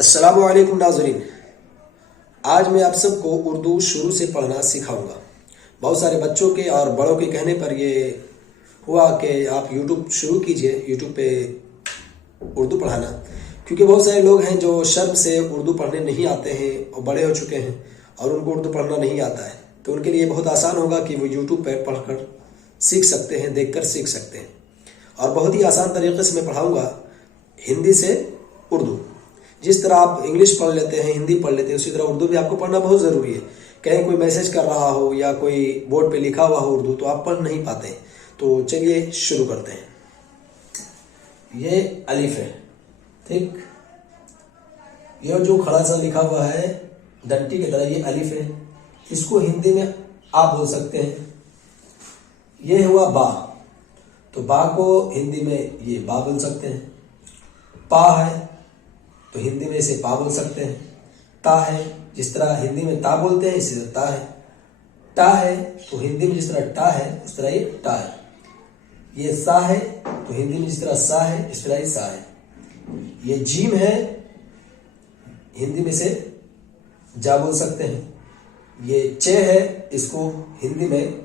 अस्सलामु अलैकुम नाज़रीन। आज मैं आप सबको उर्दू शुरू से पढ़ना सिखाऊंगा। बहुत सारे बच्चों के और बड़ों के कहने पर ये हुआ कि आप यूट्यूब शुरू कीजिए, यूट्यूब पे उर्दू पढ़ाना, क्योंकि बहुत सारे लोग हैं जो शर्म से उर्दू पढ़ने नहीं आते हैं और बड़े हो चुके हैं और उनको उर्दू पढ़ना नहीं आता है। तो उनके लिए बहुत आसान होगा कि वो यूट्यूब पर पढ़कर सीख सकते हैं, देखकर सीख सकते हैं। और बहुत ही आसान तरीके से मैं पढ़ाऊँगा, हिंदी से उर्दू। जिस तरह आप इंग्लिश पढ़ लेते हैं, हिंदी पढ़ लेते हैं, उसी तरह उर्दू भी आपको पढ़ना बहुत ज़रूरी है। कहीं कोई मैसेज कर रहा हो या कोई बोर्ड पे लिखा हुआ हो उर्दू, तो आप पढ़ नहीं पाते। तो चलिए शुरू करते हैं। ये अलिफ है, ठीक। ये जो खड़ा सा लिखा हुआ है डंटी की तरह, ये अलिफ है। इसको हिंदी में आप बोल सकते हैं। ये हुआ बा, तो बा को हिंदी में ये बा बोल सकते हैं। पा है तो हिंदी में इसे पा बोल सकते हैं। ता है, जिस तरह हिंदी में ता बोलते हैं इसी तरह ता है। टा है तो हिंदी में जिस तरह टा है उस तरह ये टा है। ये सा है तो हिंदी में जिस तरह सा है इस तरह ये सा है। ये जीम है, हिंदी में से जा बोल सकते हैं। ये चे है, इसको हिंदी में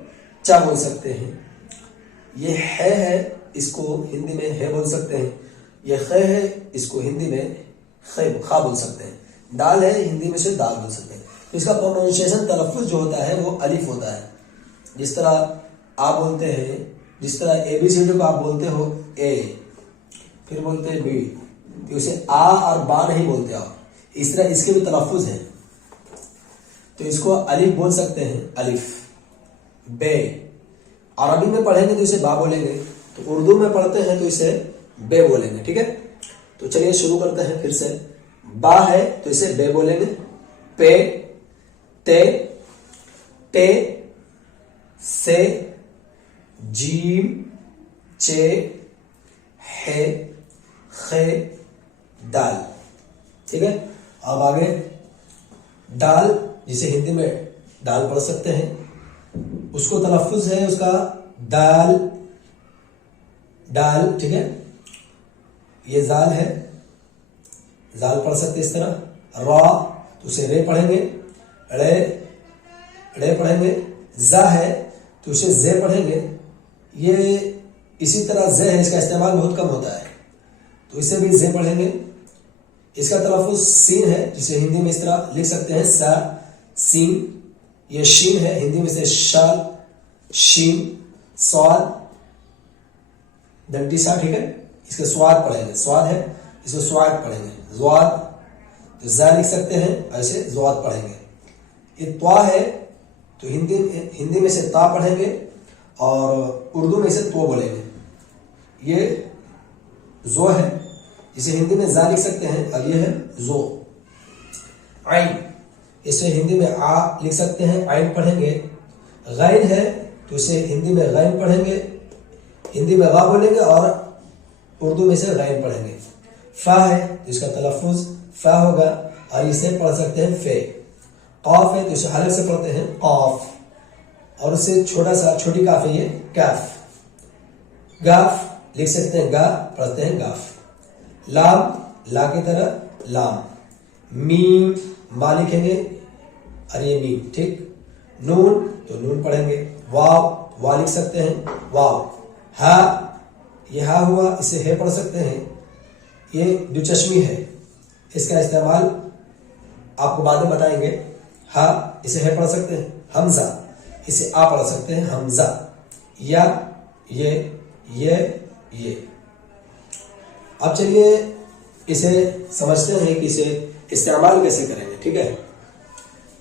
चा बोल सकते हैं। ये है, इसको हिंदी में है बोल सकते हैं। ये खे है, इसको हिंदी में खा बोल सकते हैं। दाल है, हिंदी में से दाल बोल सकते हैं। तो इसका प्रोनाउंसिएशन, तलफ़ुज़ जो होता है वो अलिफ होता है। जिस तरह आप बोलते हैं, जिस तरह ABCD को आप बोलते हो ए, फिर बोलते हैं बी, तो उसे आ और बा नहीं बोलते आप। इस तरह इसके भी तलफ़ुज़ है, तो इसको अलिफ बोल सकते हैं, अलिफ। बे अरबी में पढ़ेंगे तो इसे बा बोलेंगे, तो उर्दू में पढ़ते हैं तो इसे बे बोलेंगे, ठीक है। तो चलिए शुरू करते हैं फिर से। बा है तो इसे बे बोलेंगे। पे, ते, टे, से, जीम, चे, है, खे, दाल, ठीक है। अब आगे दाल, जिसे हिंदी में दाल पढ़ सकते हैं, उसको तलफ़ुज़ है उसका दाल, दाल, ठीक है। ये जाल है, जाल पढ़ सकते इस तरह। रा तो उसे रे पढ़ेंगे। रे, रे पढ़ेंगे। जा है तो उसे जे पढ़ेंगे। ये इसी तरह जे है, इसका इस्तेमाल बहुत कम होता है, तो इसे भी जे पढ़ेंगे। इसका तलफ़ुज़ सीन है, जिसे हिंदी में इस तरह लिख सकते हैं, सा, सीन। ये शीन है, हिंदी में से शाल, शीन। स्वाद, दंती सा, ठीक है। इसके स्वाद पढ़ेंगे, स्वाद है, इसको स्वाद पढ़ेंगे। ज्वाद तो जा लिख सकते हैं, ऐसे ज्वाद पढ़ेंगे। ये त्वा है तो हिंदी में से ता पढ़ेंगे और उर्दू में से तो बोलेंगे। ये जो है, इसे हिंदी में जा लिख सकते हैं, और ये है जो। आइन, इसे हिंदी में आ लिख सकते हैं, आइन पढ़ेंगे। गैन है तो इसे हिंदी में गैन पढ़ेंगे, हिंदी में गा बोलेंगे और उर्दू में से गैन पढ़ेंगे। फा है तो इसका तलफ़ुज़ फा होगा, और इसे पढ़ सकते हैं फे। कॉफ है तो इसे हलक से पढ़ते हैं कॉफ, और उससे छोटा सा छोटी काफ है ये कैफ। गाफ लिख सकते हैं, गा पढ़ते हैं गाफ। लाम, ला की तरह लाम। मीम, मा लिखेंगे और ये मीम, ठीक। नून तो नून पढ़ेंगे। वाव, वा लिख सकते हैं, वाव। हा, ये हा हुआ, इसे है पढ़ सकते हैं। ये दुचश्मी है, इसका इस्तेमाल आपको बाद में बताएंगे। हा, इसे है पढ़ सकते हैं। हमजा, इसे आ पढ़ सकते हैं, हमजा। या, ये। अब चलिए इसे समझते हैं कि इसे इस्तेमाल कैसे करेंगे, ठीक है।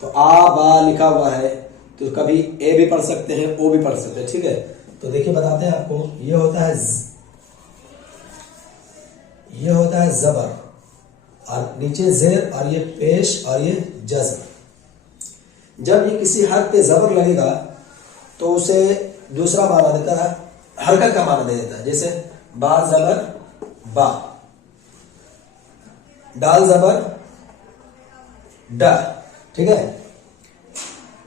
तो आ बा लिखा हुआ है, तो कभी ए भी पढ़ सकते हैं, ओ भी पढ़ सकते हैं, ठीक है। तो देखिए बताते हैं आपको। ये होता है जबर, और नीचे जेर, और ये पेश, और ये जज़्म। जब ये किसी हर्फ पे जबर लगेगा तो उसे दूसरा माना देता है, हरकत का माना दे देता है। जैसे बा जबर बा, डाल जबर डा, ठीक है।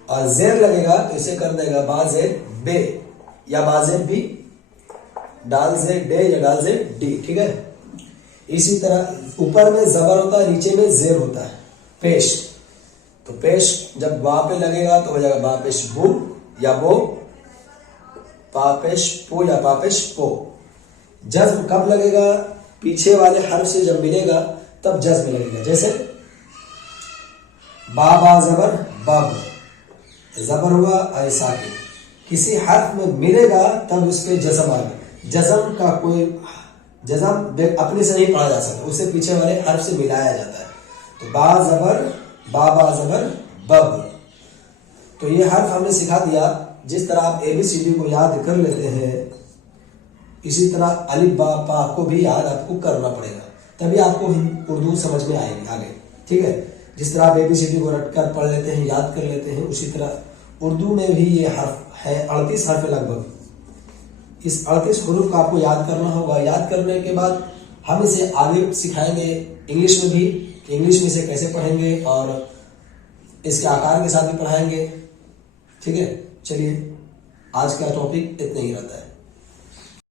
और जेर लगेगा तो इसे कर देगा बा जेर बे, या बा जेर बी, डाल जेर डे, या डाल जेर डी, ठीक है। इसी तरह ऊपर में जबर होता है, नीचे में जेर होता है, पेश। तो पेश जब बा पे लगेगा तो हो जाएगा बा पेश बू या बो, पा पेश पो या पा पेश पो। जज्म कब लगेगा? पीछे वाले हर्फ से जब मिलेगा तब जज्म लगेगा। जैसे बा बा जबर बब, जबर हुआ ऐसा के, किसी हर्फ में मिलेगा तब उस पे जज्म आएगा। जज्म का कोई जज्म अपने से नहीं पढ़ा जा सकता, उसे पीछे वाले हर्फ से मिलाया जाता है। तो बा जबर बा जबर बब। तो ये हर्फ हमने सिखा दिया। जिस तरह आप ABCD को याद कर लेते हैं, इसी तरह अलिफ बा पा को भी याद आपको करना पड़ेगा, तभी आपको उर्दू समझ में आएगी आगे। ठीक है, जिस तरह आप ABCD को रट कर पढ़ लेते हैं, याद कर लेते हैं, उसी तरह उर्दू में भी ये हर्फ है, 38 हर्फ लगभग। इस 38 हुरूफ को आपको याद करना होगा। याद करने के बाद हम इसे आगे सिखाएंगे इंग्लिश में भी, इंग्लिश में इसे कैसे पढ़ेंगे और इसके आकार के साथ भी पढ़ाएंगे। ठीक है, चलिए आज का टॉपिक इतना ही रहता है।